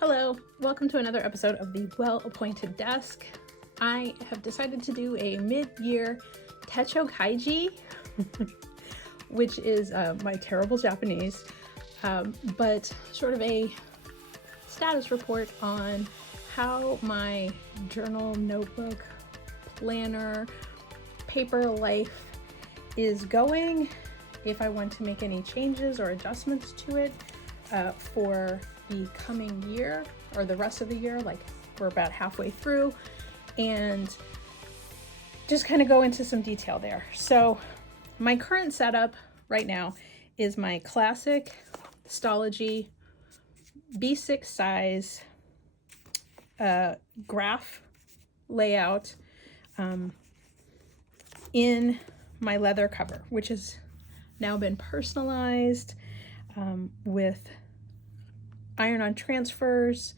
Hello, welcome to another episode of the Well-Appointed Desk. I have decided to do a mid-year Techo Kaigi, which is my terrible Japanese, but sort of a status report on how my journal, notebook, planner, paper life is going, if I want to make any changes or adjustments to it for the coming year or the rest of the year. Like, we're about halfway through, and just kind of go into some detail there. So my current setup right now is my classic Stology B6 size graph layout in my leather cover, which has now been personalized with iron-on transfers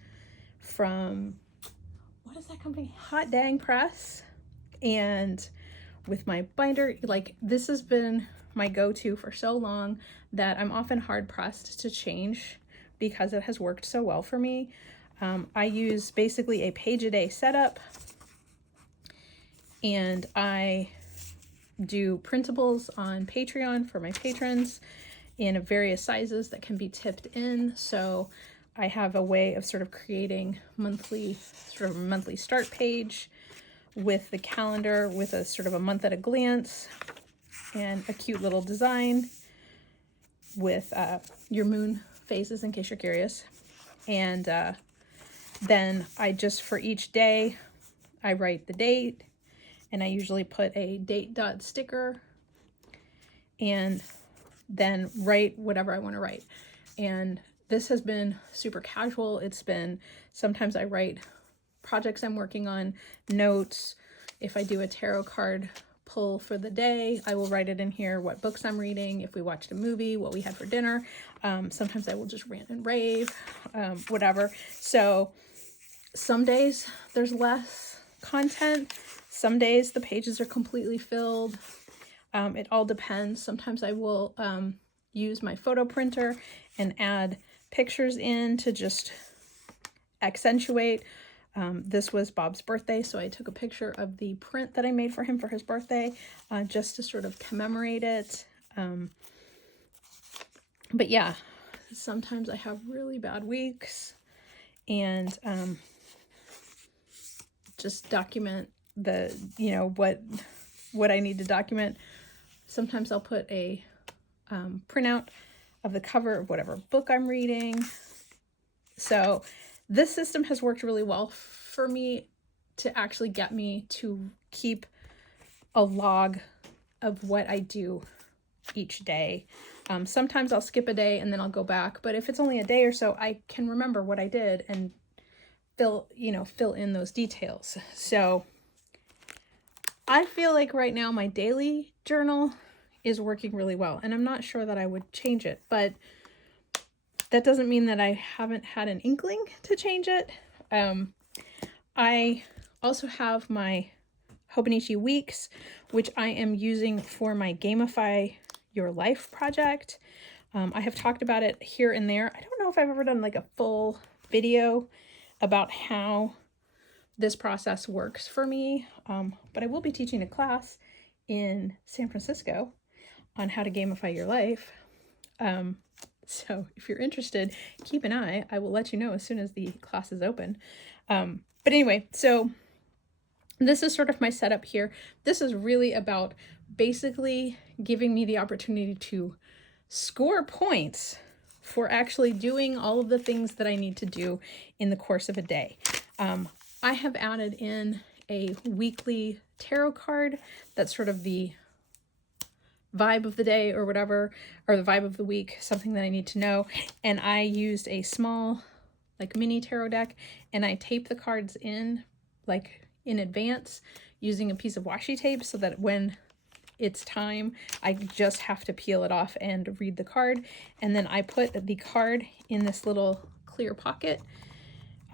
from, what is that company? Hot Dang Press. And with my binder, like, this has been my go-to for so long that I'm often hard-pressed to change because it has worked so well for me. I use basically a page-a-day setup, and I do printables on Patreon for my patrons in various sizes that can be tipped in. So I have a way of sort of creating monthly start page with the calendar, with a sort of a month at a glance, and a cute little design with your moon phases, in case you're curious. And then I just, for each day, I write the date, and I usually put a date dot sticker, and then write whatever I want to write. And this has been super casual. It's been, sometimes I write projects I'm working on, notes. If I do a tarot card pull for the day, I will write it in here, what books I'm reading, if we watched a movie, what we had for dinner. Sometimes I will just rant and rave, whatever. So some days there's less content. Some days the pages are completely filled. It all depends. Sometimes I will use my photo printer and add pictures in to just accentuate. This was Bob's birthday, so I took a picture of the print that I made for him for his birthday, just to sort of commemorate it. But yeah, sometimes I have really bad weeks, and just document the, what I need to document. Sometimes I'll put a printout of the cover of whatever book I'm reading. So this system has worked really well for me to actually get me to keep a log of what I do each day. Sometimes I'll skip a day and then I'll go back, but if it's only a day or so, I can remember what I did and fill in those details. So I feel like right now my daily journal is working really well, and I'm not sure that I would change it, but that doesn't mean that I haven't had an inkling to change it. I also have my Hobonichi Weeks, which I am using for my Gamify Your Life project. I have talked about it here and there. I don't know if I've ever done like a full video about how this process works for me, but I will be teaching a class in San Francisco on how to gamify your life. So if you're interested, keep an eye. I will let you know as soon as the class is open. But anyway, so this is sort of my setup here. This is really about basically giving me the opportunity to score points for actually doing all of the things that I need to do in the course of a day. I have added in a weekly tarot card that's sort of the vibe of the day or whatever, or the vibe of the week, something that I need to know. And I used a small, like, mini tarot deck, and I taped the cards in, like, in advance using a piece of washi tape, so that when it's time, I just have to peel it off and read the card. And then I put the card in this little clear pocket.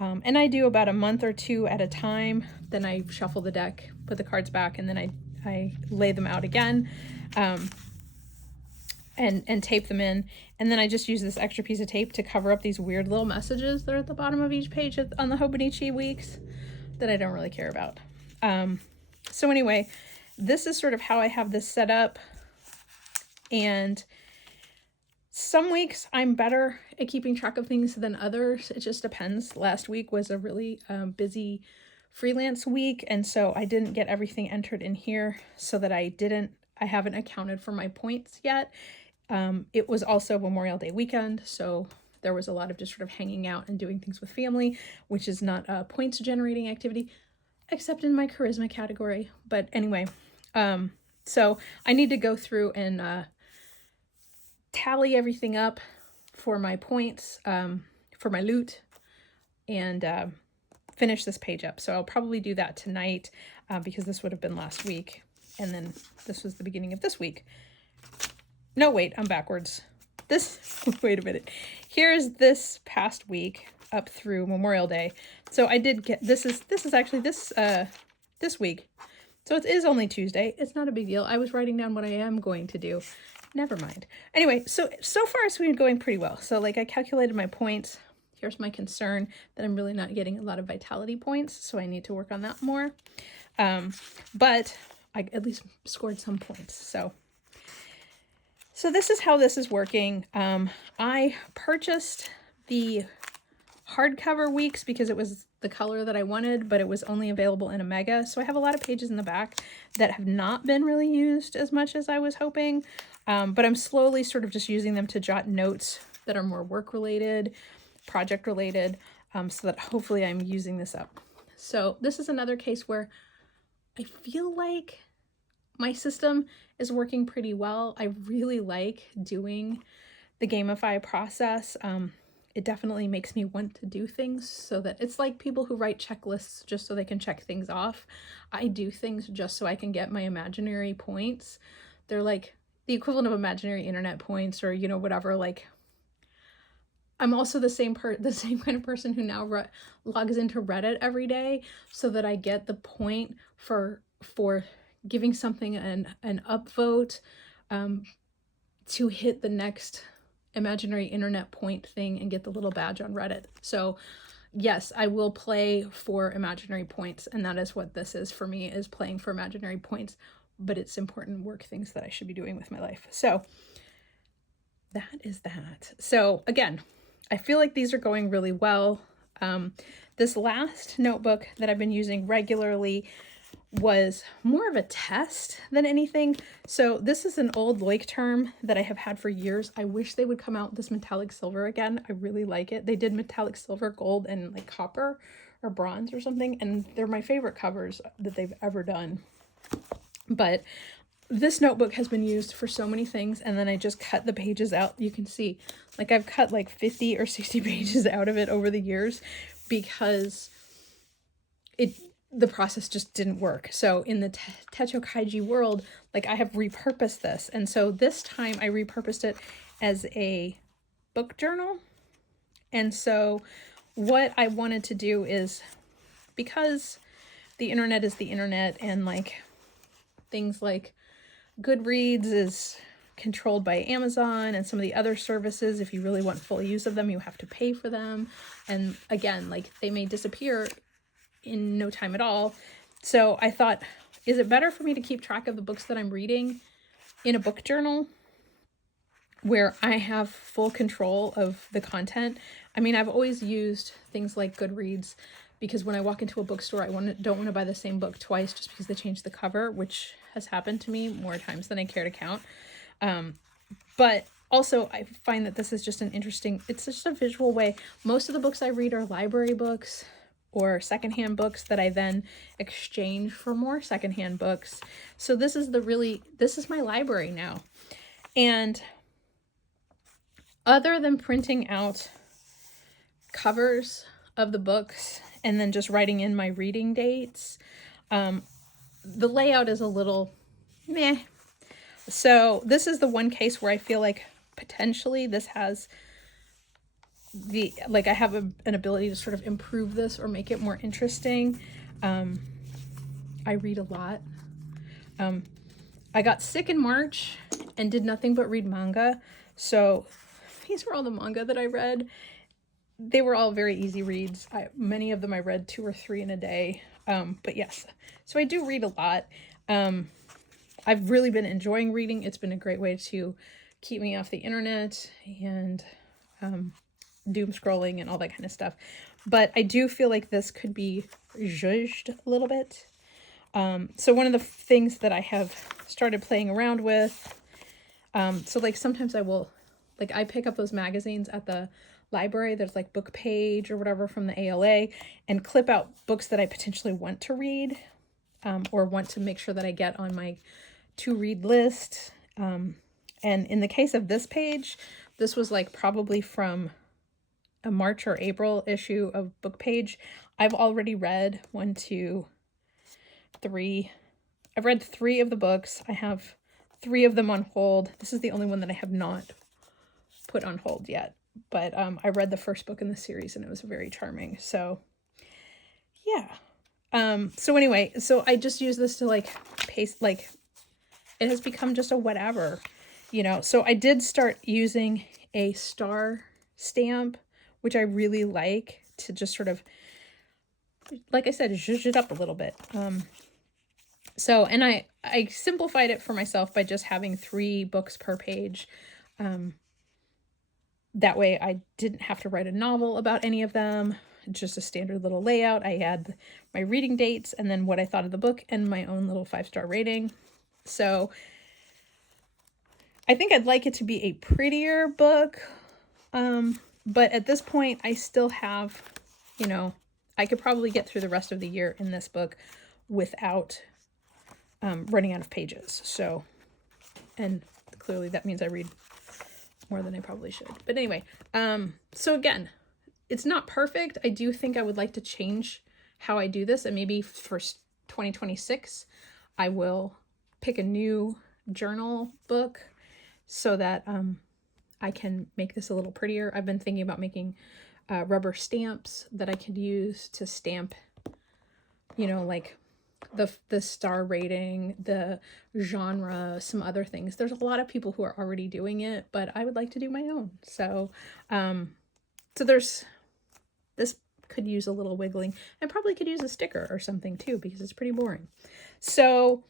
And I do about a month or two at a time. Then I shuffle the deck, put the cards back, and then I lay them out again. and tape them in. And then I just use this extra piece of tape to cover up these weird little messages that are at the bottom of each page on the Hobonichi weeks that I don't really care about. So anyway, this is sort of how I have this set up. And some weeks I'm better at keeping track of things than others. It just depends. Last week was a really busy freelance week, and so I didn't get everything entered in here, so that I haven't accounted for my points yet. It was also Memorial Day weekend, so there was a lot of just sort of hanging out and doing things with family, which is not a points generating activity, except in my charisma category. But anyway, so I need to go through and tally everything up for my points, for my loot, and finish this page up. So I'll probably do that tonight, because this would have been last week, and then this was the beginning of this week. No, wait, I'm backwards. Wait a minute. Here's this past week up through Memorial Day. So I did get, this is actually this week. So it is only Tuesday. It's not a big deal. I was writing down what I am going to do. Never mind. Anyway, so far it's been going pretty well. So like I calculated my points. Here's my concern that I'm really not getting a lot of vitality points. So I need to work on that more. But I at least scored some points. So this is how this is working. I purchased the hardcover weeks because it was the color that I wanted, but it was only available in a mega. So I have a lot of pages in the back that have not been really used as much as I was hoping. But I'm slowly sort of just using them to jot notes that are more work related, project related, so that hopefully I'm using this up. So this is another case where I feel like my system is working pretty well. I really like doing the Gamify process. It definitely makes me want to do things, so that it's like people who write checklists just so they can check things off. I do things just so I can get my imaginary points. They're like the equivalent of imaginary internet points, or, you know, whatever. Like, I'm also the same kind of person who now logs into Reddit every day, so that I get the point for giving something an upvote to hit the next imaginary internet point thing and get the little badge on Reddit. So yes, I will play for imaginary points, and that is what this is for me, is playing for imaginary points. But it's important work things that I should be doing with my life. So that is that. So again, I feel like these are going really well. This last notebook that I've been using regularly was more of a test than anything. So this is an old Loic term that I have had for years. I wish they would come out with this metallic silver again. I really like it. They did metallic silver, gold, and like copper or bronze or something, and they're my favorite covers that they've ever done. But this notebook has been used for so many things, and then I just cut the pages out. You can see, like, I've cut like 50 or 60 pages out of it over the years because the process just didn't work. So in the Techo Kaigi world, like, I have repurposed this. And so this time I repurposed it as a book journal. And so what I wanted to do is, because the internet is the internet, and like things like Goodreads is controlled by Amazon and some of the other services, if you really want full use of them, you have to pay for them. And again, like, they may disappear in no time at all. So I thought, is it better for me to keep track of the books that I'm reading in a book journal where I have full control of the content? I mean, I've always used things like Goodreads because when I walk into a bookstore, I don't want to buy the same book twice just because they changed the cover, which has happened to me more times than I care to count. But also, I find that this is just it's just a visual way. Most of the books I read are library books or secondhand books that I then exchange for more secondhand books. So this is my library now. And other than printing out covers of the books and then just writing in my reading dates, the layout is a little meh. So this is the one case where I feel like potentially this has I have an ability to sort of improve this or make it more interesting. I read a lot. I got sick in March, and did nothing but read manga. So these were all the manga that I read. They were all very easy reads. Many of them I read 2 or 3 in a day. But yes, so I do read a lot. I've really been enjoying reading. It's been a great way to keep me off the internet and doom scrolling and all that kind of stuff. But I do feel like this could be zhuzhed a little bit. So one of the things that I have started playing around with, so like sometimes I will, like I pick up those magazines at the library, there's like Book Page or whatever from the ALA, and clip out books that I potentially want to read, or want to make sure that I get on my to read list. And in the case of this page, this was like probably from a March or April issue of Book Page. I've already read 1, 2, 3. I've read 3 of the books. I have 3 of them on hold. This is the only one that I have not put on hold yet. But I read the first book in the series and it was very charming. So yeah. So anyway, so I just use this to like paste, like it has become just a whatever, you know. So I did start using a star stamp, which I really like, to just sort of, like I said, zhuzh it up a little bit. So, and I simplified it for myself by just having 3 books per page. That way I didn't have to write a novel about any of them. Just a standard little layout. I had my reading dates and then what I thought of the book and my own little 5-star rating. So I think I'd like it to be a prettier book. But at this point I still have, you know, I could probably get through the rest of the year in this book without running out of pages. So, and clearly that means I read more than I probably should. But anyway, so again, it's not perfect. I do think I would like to change how I do this, and maybe for 2026, I will pick a new journal book so that I can make this a little prettier. I've been thinking about making rubber stamps that I could use to stamp, you know, like the star rating, the genre, some other things. There's a lot of people who are already doing it, but I would like to do my own. So, so there's, this could use a little wiggling. I probably could use a sticker or something too, because it's pretty boring. So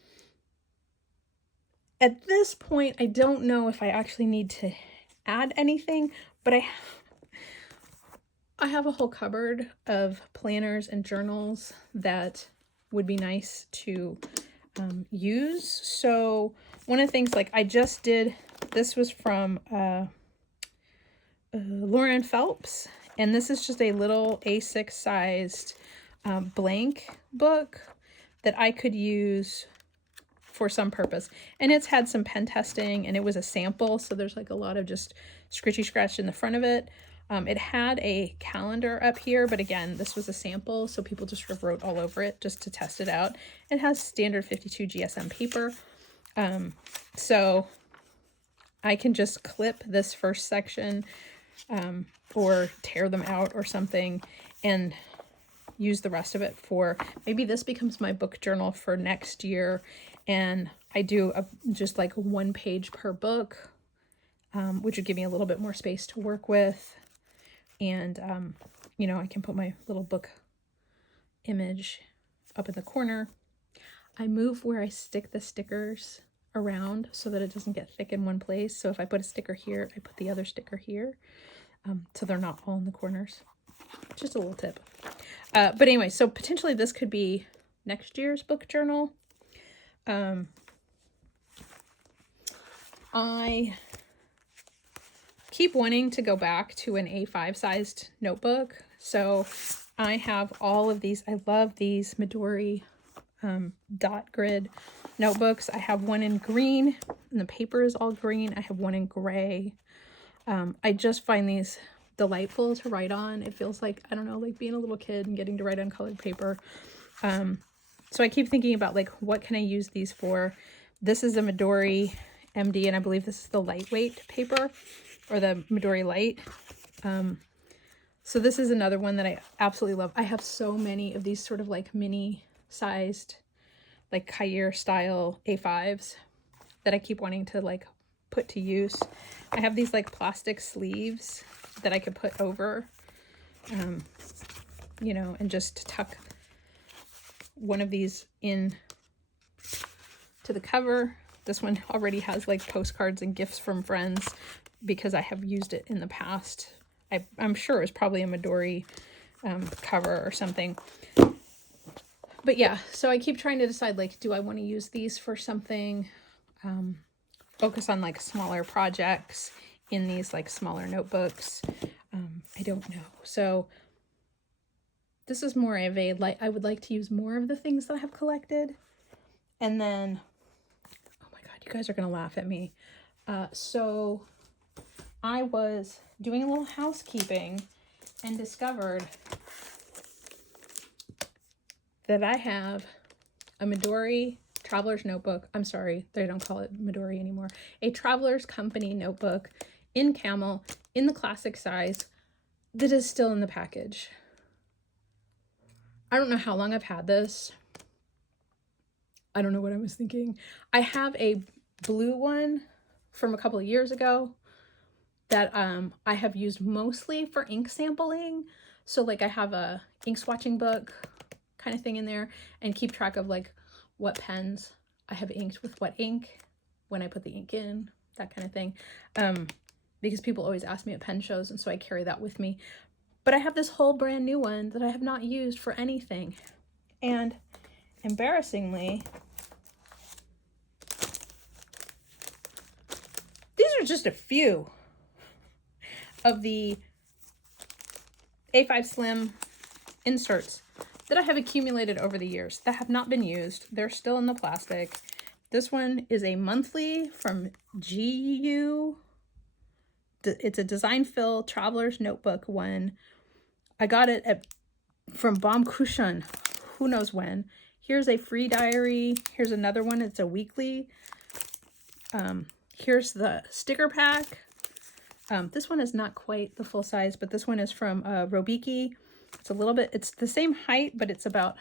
at this point, I don't know if I actually need to add anything, but I have a whole cupboard of planners and journals that would be nice to use. So one of the things, like I just did, this was from Lauren Phelps, and this is just a little A6 sized blank book that I could use for some purpose. And it's had some pen testing, and it was a sample, so there's like a lot of just scritchy scratch in the front of it. It had a calendar up here, but again, this was a sample, so people just sort of wrote all over it just to test it out. It has standard 52 GSM paper, so I can just clip this first section or tear them out or something and use the rest of it for, maybe this becomes my book journal for next year, and I do just like 1 page per book, which would give me a little bit more space to work with. And, you know, I can put my little book image up in the corner. I move where I stick the stickers around so that it doesn't get thick in one place. So if I put a sticker here, I put the other sticker here, so they're not all in the corners. Just a little tip. But anyway, so potentially this could be next year's book journal. I keep wanting to go back to an A5 sized notebook. So I have all of these. I love these Midori dot grid notebooks. I have one in green and the paper is all green. I have one in gray. I just find these delightful to write on. It feels like, I don't know, like being a little kid and getting to write on colored paper. So I keep thinking about like, what can I use these for? This is a Midori MD, and I believe this is the lightweight paper, or the Midori Light. So this is another one that I absolutely love. I have so many of these sort of like mini sized, like Kaigi style A5s that I keep wanting to like put to use. I have these like plastic sleeves that I could put over, you know, and just tuck one of these in to the cover. This one already has like postcards and gifts from friends because I have used it in the past. I'm sure it's probably a Midori cover or something. But yeah, so I keep trying to decide, like, do I want to use these for something, focus on like smaller projects in these like smaller notebooks. I don't know. So this is more of a, like, I would like to use more of the things that I have collected. And then, oh my God, you guys are going to laugh at me. So I was doing a little housekeeping and discovered that I have a Midori Traveler's Notebook. I'm sorry, they don't call it Midori anymore. A Traveler's Company notebook in camel, in the classic size, that is still in the package. I don't know how long I've had this. I don't know what I was thinking. I have a blue one from a couple of years ago that I have used mostly for ink sampling. So like I have a ink swatching book kind of thing in there and keep track of like what pens I have inked with what ink, when I put the ink in, that kind of thing. Because people always ask me at pen shows, and so I carry that with me. But I have this whole brand new one that I have not used for anything. And embarrassingly, these are just a few of the A5 Slim inserts that I have accumulated over the years that have not been used. They're still in the plastic. This one is a monthly from GU. It's a Design Fill Traveler's Notebook one. I got it from Baumkuchen, who knows when. Here's a free diary. Here's another one. It's a weekly. Here's the sticker pack. This one is not quite the full size, but this one is from Robiki. It's a little bit, it's the same height, but it's about,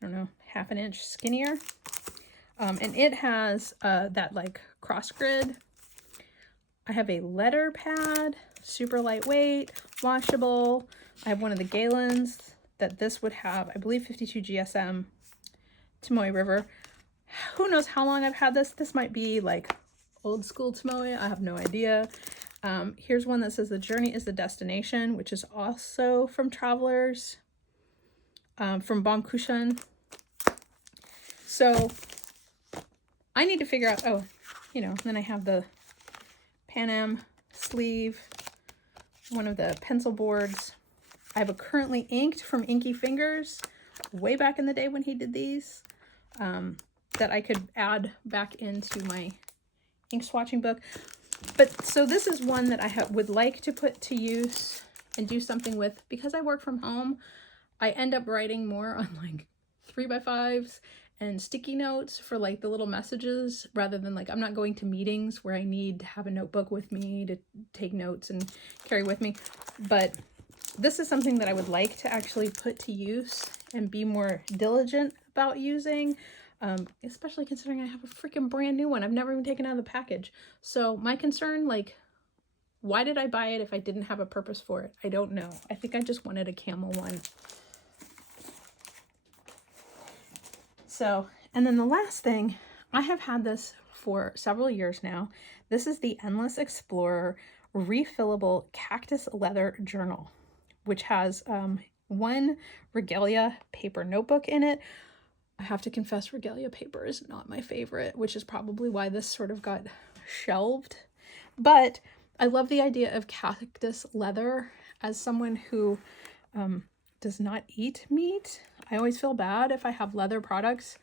I don't know, half an inch skinnier. And it has that like cross grid. I have a letter pad, super lightweight, washable. I have one of the Galens that this would have, I believe 52 GSM, Tomoe River. Who knows how long I've had this? This might be like old school Tomoe, I have no idea. Here's one that says the journey is the destination, which is also from Travelers, from Baumkuchen. So I need to figure out, oh, you know, then I have the Pan Am sleeve, one of the pencil boards. I have a currently inked from Inky Fingers, way back in the day when he did these, that I could add back into my ink swatching book. But so this is one that I would like to put to use and do something with. Because I work from home, I end up writing more on like 3x5s and sticky notes for like the little messages, rather than like, I'm not going to meetings where I need to have a notebook with me to take notes and carry with me. But this is something that I would like to actually put to use and be more diligent about using. Especially considering I have a freaking brand new one. I've never even taken out of the package. So my concern, like, why did I buy it if I didn't have a purpose for it? I don't know. I think I just wanted a camel one. So, and then the last thing, I have had this for several years now. This is the Endless Explorer refillable Cactus leather journal, which has one Regalia paper notebook in it. I have to confess, Regalia paper is not my favorite, which is probably why this sort of got shelved. But I love the idea of Cactus leather. As someone who does not eat meat, I always feel bad if I have leather products.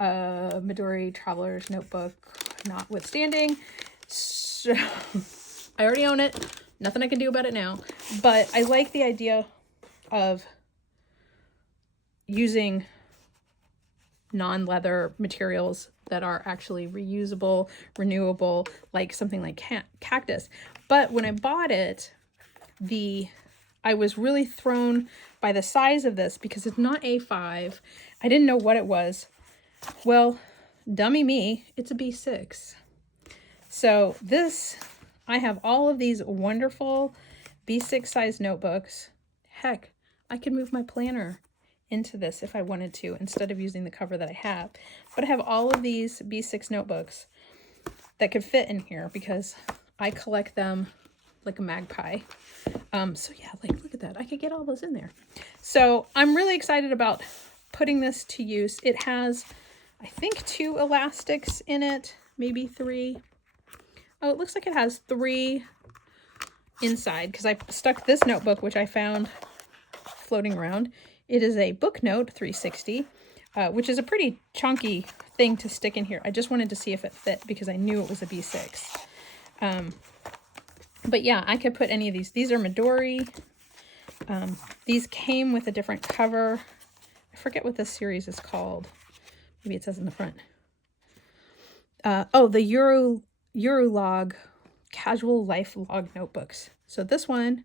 Midori Traveler's Notebook notwithstanding. So I already own it. Nothing I can do about it now. But I like the idea of using non-leather materials that are actually reusable, renewable, like something like Cactus. But when I bought it, I was really thrown by the size of this because it's not A5. I didn't know what it was. Well, dummy me, it's a B6. So this, I have all of these wonderful B6 size notebooks. Heck, I could move my planner into this if I wanted to, instead of using the cover that I have. But I have all of these B6 notebooks that could fit in here because I collect them like a magpie. So yeah, like look at that. I could get all those in there. So I'm really excited about putting this to use. It has, I think, 2 elastics in it, maybe 3. Oh, it looks like it has 3 inside because I stuck this notebook, which I found floating around. It is a book note 360, which is a pretty chunky thing to stick in here. I just wanted to see if it fit because I knew it was a B6. But yeah, I could put any of these. These are Midori. These came with a different cover. I forget what this series is called. Maybe it says in the front. Oh, the Eurolog Casual Life Log Notebooks. So this one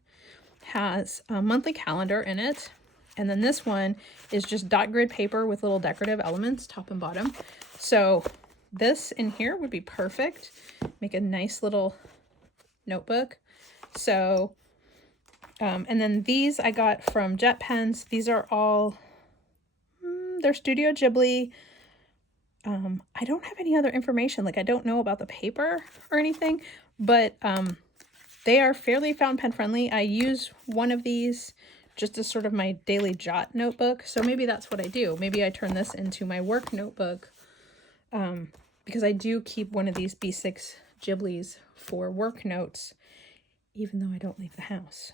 has a monthly calendar in it. And then this one is just dot grid paper with little decorative elements, top and bottom. So this in here would be perfect. Make a nice little notebook. So, and then these I got from Jet Pens. These are all, they're Studio Ghibli. I don't have any other information. Like I don't know about the paper or anything, but they are fairly fountain pen friendly. I use one of these just as sort of my daily jot notebook. So maybe that's what I do. Maybe I turn this into my work notebook because I do keep one of these B6 Ghiblis for work notes, even though I don't leave the house.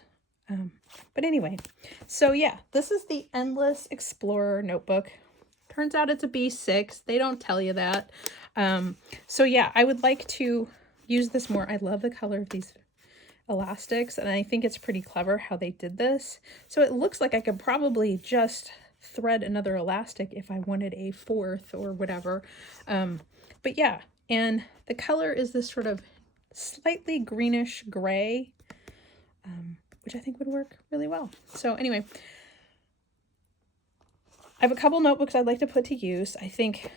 But anyway, so yeah, this is the Endless Explorer notebook. Turns out it's a B6. They don't tell you that. So yeah, I would like to use this more. I love the color of these elastics, and I think it's pretty clever how they did this. So it looks like I could probably just thread another elastic if I wanted a 4th or whatever. But yeah, and the color is this sort of slightly greenish gray, which I think would work really well. So anyway, I have a couple notebooks I'd like to put to use. I think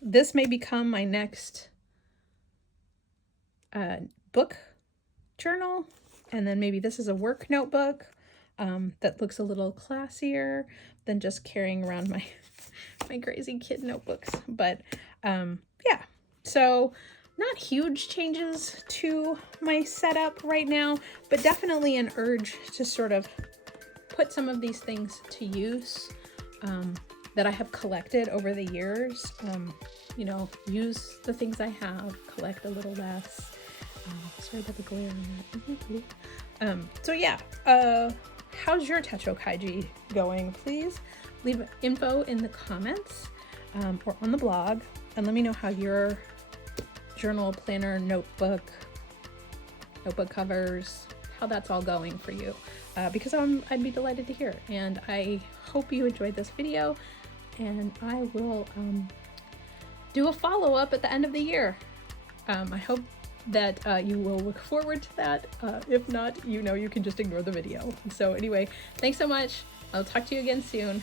this may become my next book journal, and then maybe this is a work notebook that looks a little classier than just carrying around my crazy kid notebooks. But yeah, so not huge changes to my setup right now, but definitely an urge to sort of put some of these things to use that I have collected over the years. You know, use the things I have, collect a little less. Sorry about the glare on that. So yeah, how's your Techo Kaigi going? Please leave info in the comments or on the blog, and let me know how your journal, planner, notebook covers, how that's all going for you, because I'd be delighted to hear. And I hope you enjoyed this video, and I will do a follow-up at the end of the year. I hope that you will look forward to that. If not, you know, you can just ignore the video. So anyway, thanks so much. I'll talk to you again soon.